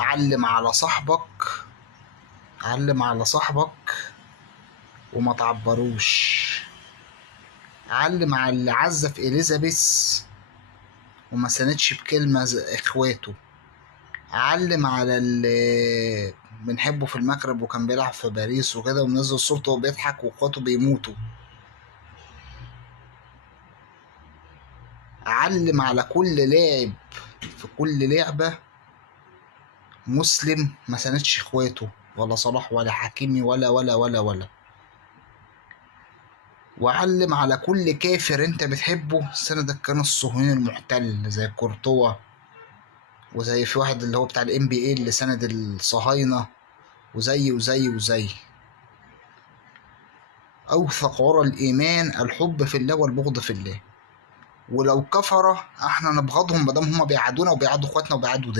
علم على صاحبك، علم على صاحبك وما تعبروش. علم على اللي عزف إليزابيث وما ساندش بكلمة إخواته. علم على اللي بنحبه في المغرب وكان بيلعب في باريس وكده ومنزل صورته وبيضحك واخواته بيموتوا. علم على كل لاعب في كل لعبة مسلم ما ساندش اخواته، ولا صلاح ولا حكيمي ولا. وعلم على كل كافر انت بتحبه سندك كان الصهيوني المحتل زي كورتوا، وزي في واحد اللي هو بتاع NBA اللي سند الصهاينة، وزي أوثق ورا الإيمان الحب في الله والبغض في الله. ولو كفر احنا نبغضهم مادام هم بيعادونا وبيعادوا اخواتنا وبيعادوا